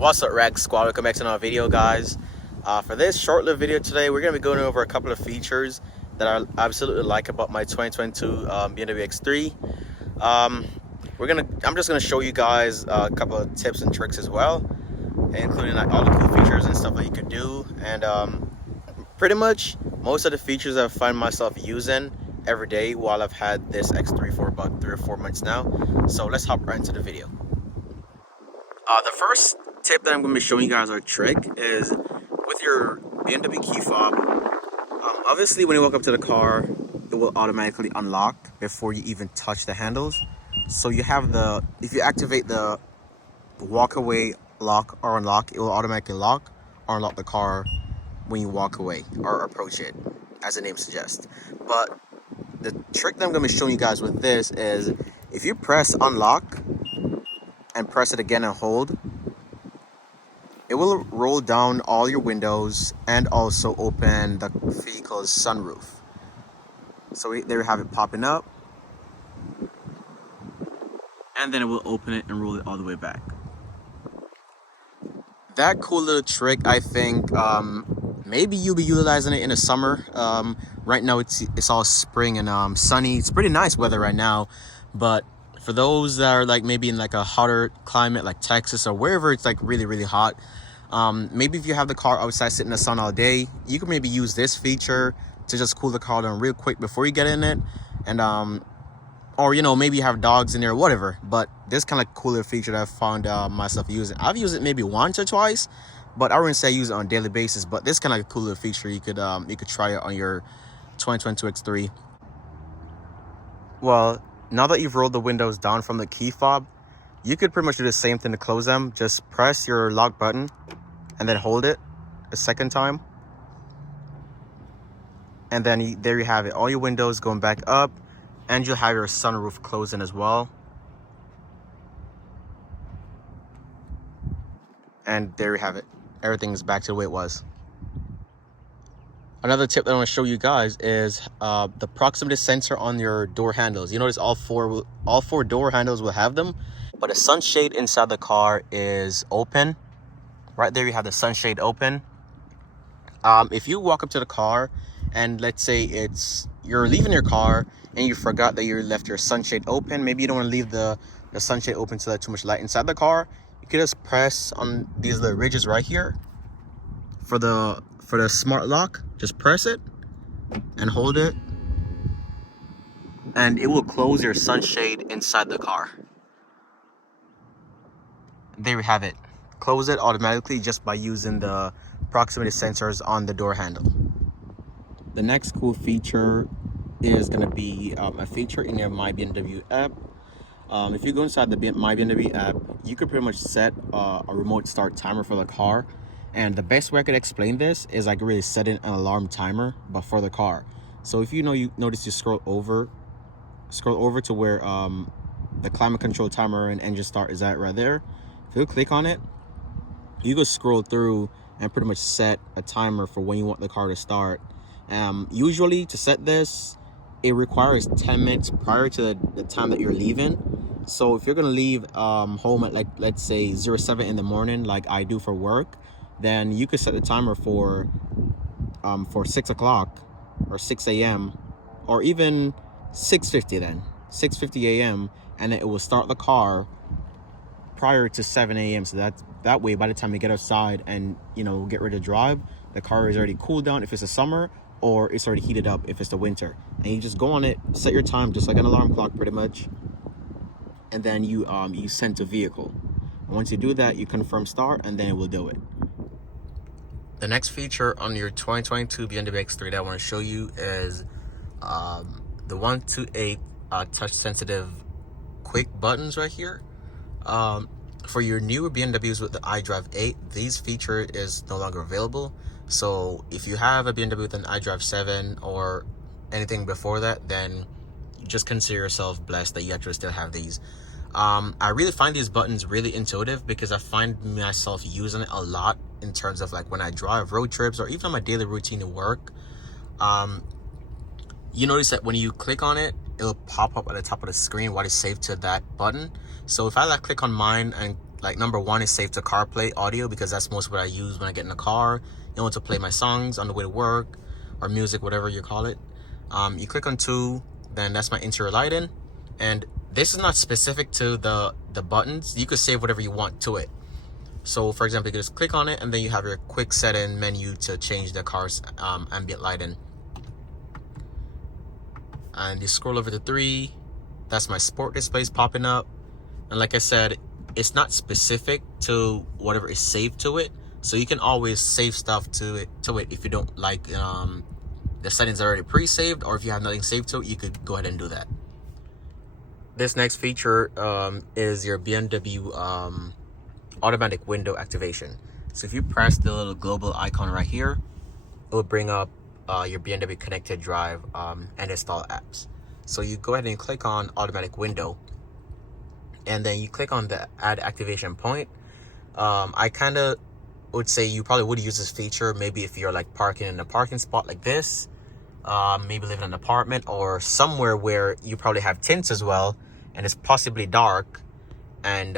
What's up, Ragsquad? Welcome back to another video, guys. For this short-lived video today, we're going to be going over a couple of features that I absolutely like about my 2022 BMW X3. I'm just gonna show you guys a couple of tips and tricks as well, including like all the cool features and stuff that you could do. And pretty much most of the features I find myself using every day while I've had this X3 for about 3 or 4 months now. So let's hop right into the video. The first tip that I'm going to be showing you guys, our trick, is with your BMW key fob. Obviously, when you walk up to the car, it will automatically unlock before you even touch the handles. So you have if you activate the walk away lock or unlock, it will automatically lock or unlock the car when you walk away or approach it, as the name suggests. But the trick that I'm going to be showing you guys with this is if you press unlock and press it again and hold, it will roll down all your windows and also open the vehicle's sunroof. So there you have it popping up, and then it will open it and roll it all the way back. That cool little trick, I think maybe you'll be utilizing it in the summer. Right now it's all spring and sunny. It's pretty nice weather right now, but for those that are like maybe in like a hotter climate like Texas or wherever it's like really hot, maybe if you have the car outside sitting in the sun all day, you can maybe use this feature to just cool the car down real quick before you get in it. And or maybe you have dogs in there or whatever, but this kind of cooler feature that I found myself using. I've used it maybe once or twice, but I wouldn't say I use it on a daily basis. But this kind of like a cooler feature, you could try it on your 2022 X3. Well, now that you've rolled the windows down from the key fob, you could pretty much do the same thing to close them. Just press your lock button and then hold it a second time. And then there you have it. All your windows going back up, and you'll have your sunroof closing as well. And there you have it. Everything is back to the way it was. Another tip that I want to show you guys is the proximity sensor on your door handles. You notice all four door handles will have them, but the sunshade inside the car is open. Right there you have the sunshade open. If you walk up to the car and let's say you're leaving your car and you forgot that you left your sunshade open, maybe you don't want to leave the sunshade open to let too much light inside the car, you could just press on these little ridges right here for the smart lock. Just press it and hold it, and it will close your sunshade inside the car. There you have it. Close it automatically just by using the proximity sensors on the door handle. The next cool feature is going to be a feature in your My BMW app. If you go inside the My BMW app, you could pretty much set a remote start timer for the car. And the best way I could explain this is like really setting an alarm timer, but for the car. So if you notice you scroll over to where the climate control timer and engine start is at right there. If you click on it, you go scroll through and pretty much set a timer for when you want the car to start. Usually to set this, it requires 10 minutes prior to the time that you're leaving. So if you're gonna leave home at like let's say 07 in the morning, like I do for work, then you could set the timer for 6 o'clock or 6 a.m. or even 6:50 then 6:50 a.m. and then it will start the car prior to 7 a.m. so that way by the time you get outside and get ready to drive, the car is already cooled down if it's the summer, or it's already heated up if it's the winter. And you just go on it, set your time just like an alarm clock pretty much, and then you send to vehicle. And once you do that, you confirm start, and then it will do it. The next feature on your 2022 BMW X3 that I want to show you is the 128 touch sensitive quick buttons right here. For your newer BMWs with the iDrive 8, these feature is no longer available. So if you have a BMW with an iDrive 7 or anything before that, then just consider yourself blessed that you actually still have these. I really find these buttons really intuitive because I find myself using it a lot in terms of like when I drive road trips or even on my daily routine to work. You notice that when you click on it, it'll pop up at the top of the screen what is saved to that button. So if I like click on mine and Like number one is save to CarPlay audio, because that's most what I use when I get in the car, you know, to play my songs on the way to work or music, whatever you call it. You click on 2, then that's my interior lighting. And this is not specific to the buttons. You could save whatever you want to it. So for example, you can just click on it and then you have your quick setting menu to change the car's ambient lighting. And you scroll over to 3, that's my sport displays popping up. And like I said, it's not specific to whatever is saved to it, so you can always save stuff to it if you don't like the settings are already pre-saved, or if you have nothing saved to it, you could go ahead and do that. This next feature is your BMW automatic window activation. So if you press the little global icon right here, it will bring up your BMW connected drive and install apps. So you go ahead and click on automatic window, and then you click on the add activation point. I kind of would say you probably would use this feature maybe if you're like parking in a parking spot like this, maybe live in an apartment or somewhere where you probably have tints as well and it's possibly dark, and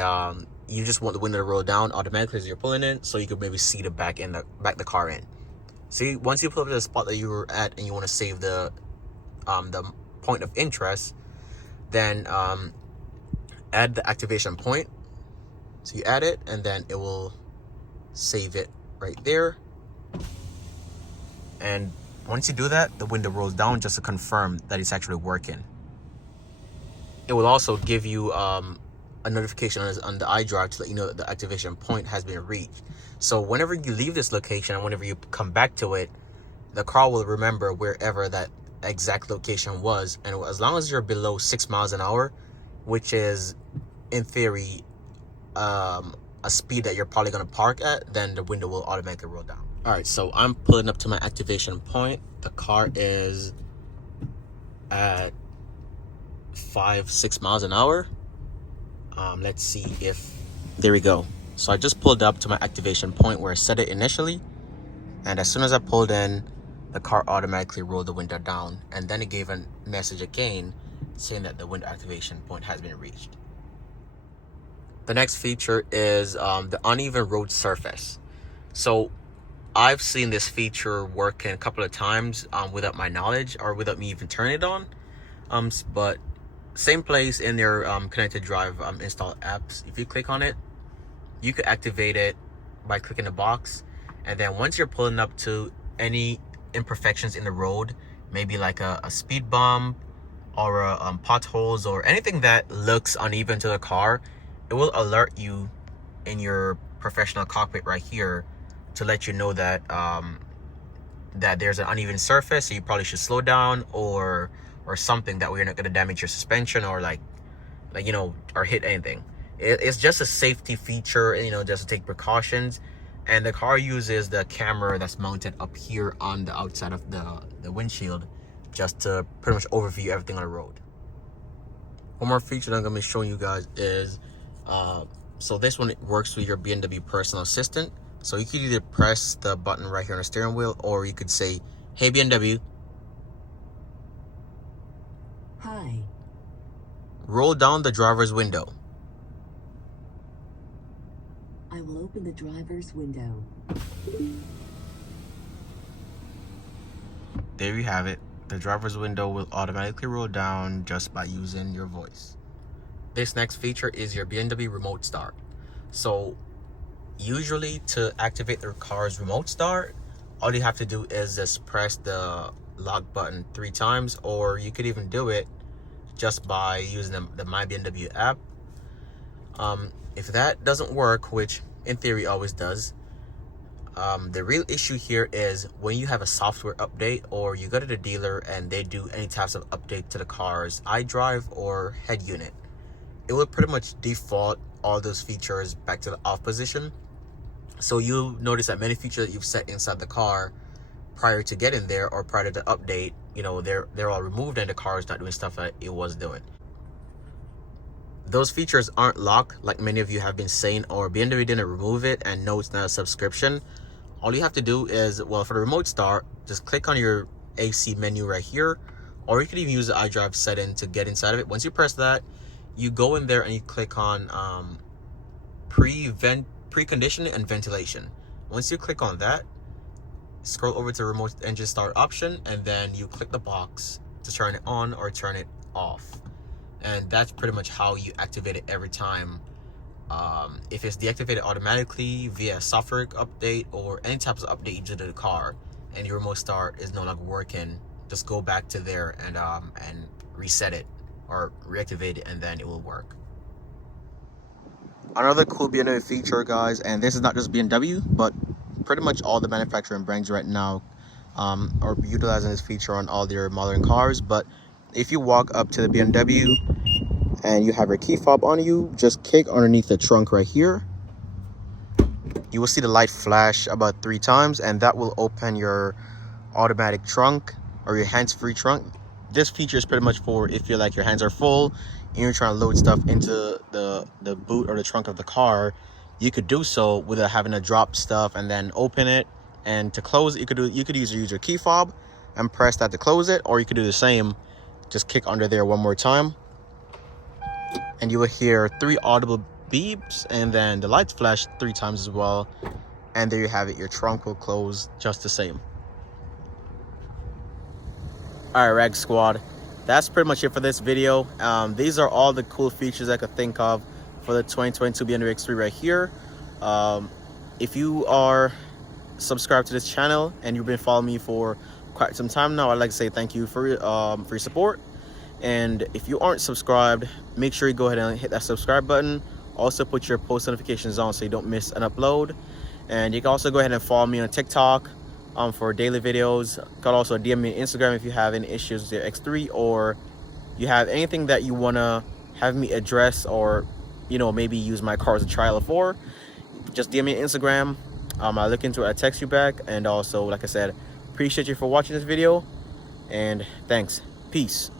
you just want the window to roll down automatically as you're pulling in, so you could maybe see the back the car in. See, once you pull up to the spot that you were at and you want to save the point of interest, then add the activation point. So you add it and then it will save it right there. And once you do that, the window rolls down just to confirm that it's actually working. It will also give you a notification on the iDrive to let you know that the activation point has been reached. So whenever you leave this location and whenever you come back to it, the car will remember wherever that exact location was. And as long as you're below 6 miles an hour, which is in theory a speed that you're probably going to park at, then the window will automatically roll down. All right, so I'm pulling up to my activation point. The car is at 5-6 miles an hour. Let's see if, there we go. So I just pulled up to my activation point where I set it initially, and as soon as I pulled in, the car automatically rolled the window down, and then it gave a message again saying that the window activation point has been reached. The next feature is the uneven road surface. So I've seen this feature working a couple of times without my knowledge or without me even turning it on. But same place in their connected drive install apps. If you click on it, you could activate it by clicking the box, and then once you're pulling up to any imperfections in the road, maybe like a speed bump or potholes or anything that looks uneven to the car, it will alert you in your professional cockpit right here to let you know that that there's an uneven surface, so you probably should slow down or something, that way you're not going to damage your suspension or like you know, or hit anything. It's just a safety feature, you know, just to take precautions. And the car uses the camera that's mounted up here on the outside of the windshield, just to pretty much overview everything on the road. One more feature that I'm going to be showing you guys is so this one works with your BMW personal assistant. So you could either press the button right here on the steering wheel, or you could say, "Hey BMW, hi, roll down the driver's window." I will open the driver's window. There you have it. The driver's window will automatically roll down just by using your voice. This next feature is your BMW remote start. So usually to activate the car's remote start, all you have to do is just press the lock button 3 times, or you could even do it just by using the My BMW app. If that doesn't work, which in theory always does, the real issue here is when you have a software update, or you go to the dealer and they do any types of update to the car's iDrive or head unit, it will pretty much default all those features back to the off position. So you'll notice that many features that you've set inside the car prior to getting there or prior to the update, you know, they're all removed and the car is not doing stuff that it was doing. Those features aren't locked like many of you have been saying, or BMW didn't remove it and no, it's not a subscription. All you have to do is, well, for the remote start, just click on your AC menu right here, or you can even use the iDrive setting to get inside of it. Once you press that, you go in there and you click on preconditioning and ventilation. Once you click on that, scroll over to remote engine start option, and then you click the box to turn it on or turn it off. And that's pretty much how you activate it every time. If it's deactivated automatically via software update or any types of update you do to the car, and your remote start is no longer working, just go back to there and reset it or reactivate it, and then it will work. Another cool BMW feature, guys, and this is not just BMW, but pretty much all the manufacturing brands right now are utilizing this feature on all their modern cars. But if you walk up to the BMW and you have your key fob on you, just kick underneath the trunk right here. You will see the light flash about 3 times, and that will open your automatic trunk or your hands-free trunk. This feature is pretty much for if you're like your hands are full and you're trying to load stuff into the boot or the trunk of the car. You could do so without having to drop stuff and then open it. And to close it, you could use your key fob and press that to close it, or you could do the same, just kick under there one more time, and you will hear 3 audible beeps, and then the lights flash 3 times as well, and there you have it. Your trunk will close just the same. All right, Rag Squad, that's pretty much it for this video. These are all the cool features I could think of for the 2022 BMW X3 right here. If you are subscribed to this channel and you've been following me for quite some time now, I'd like to say thank you for your support. And if you aren't subscribed, make sure you go ahead and hit that subscribe button. Also put your post notifications on so you don't miss an upload. And you can also go ahead and follow me on TikTok for daily videos. You can also DM me on Instagram if you have any issues with your X3, or you have anything that you want to have me address, or maybe use my car as a trial for. Just DM me on Instagram. I look into it, I text you back. And also, like I said, appreciate you for watching this video, and thanks. Peace.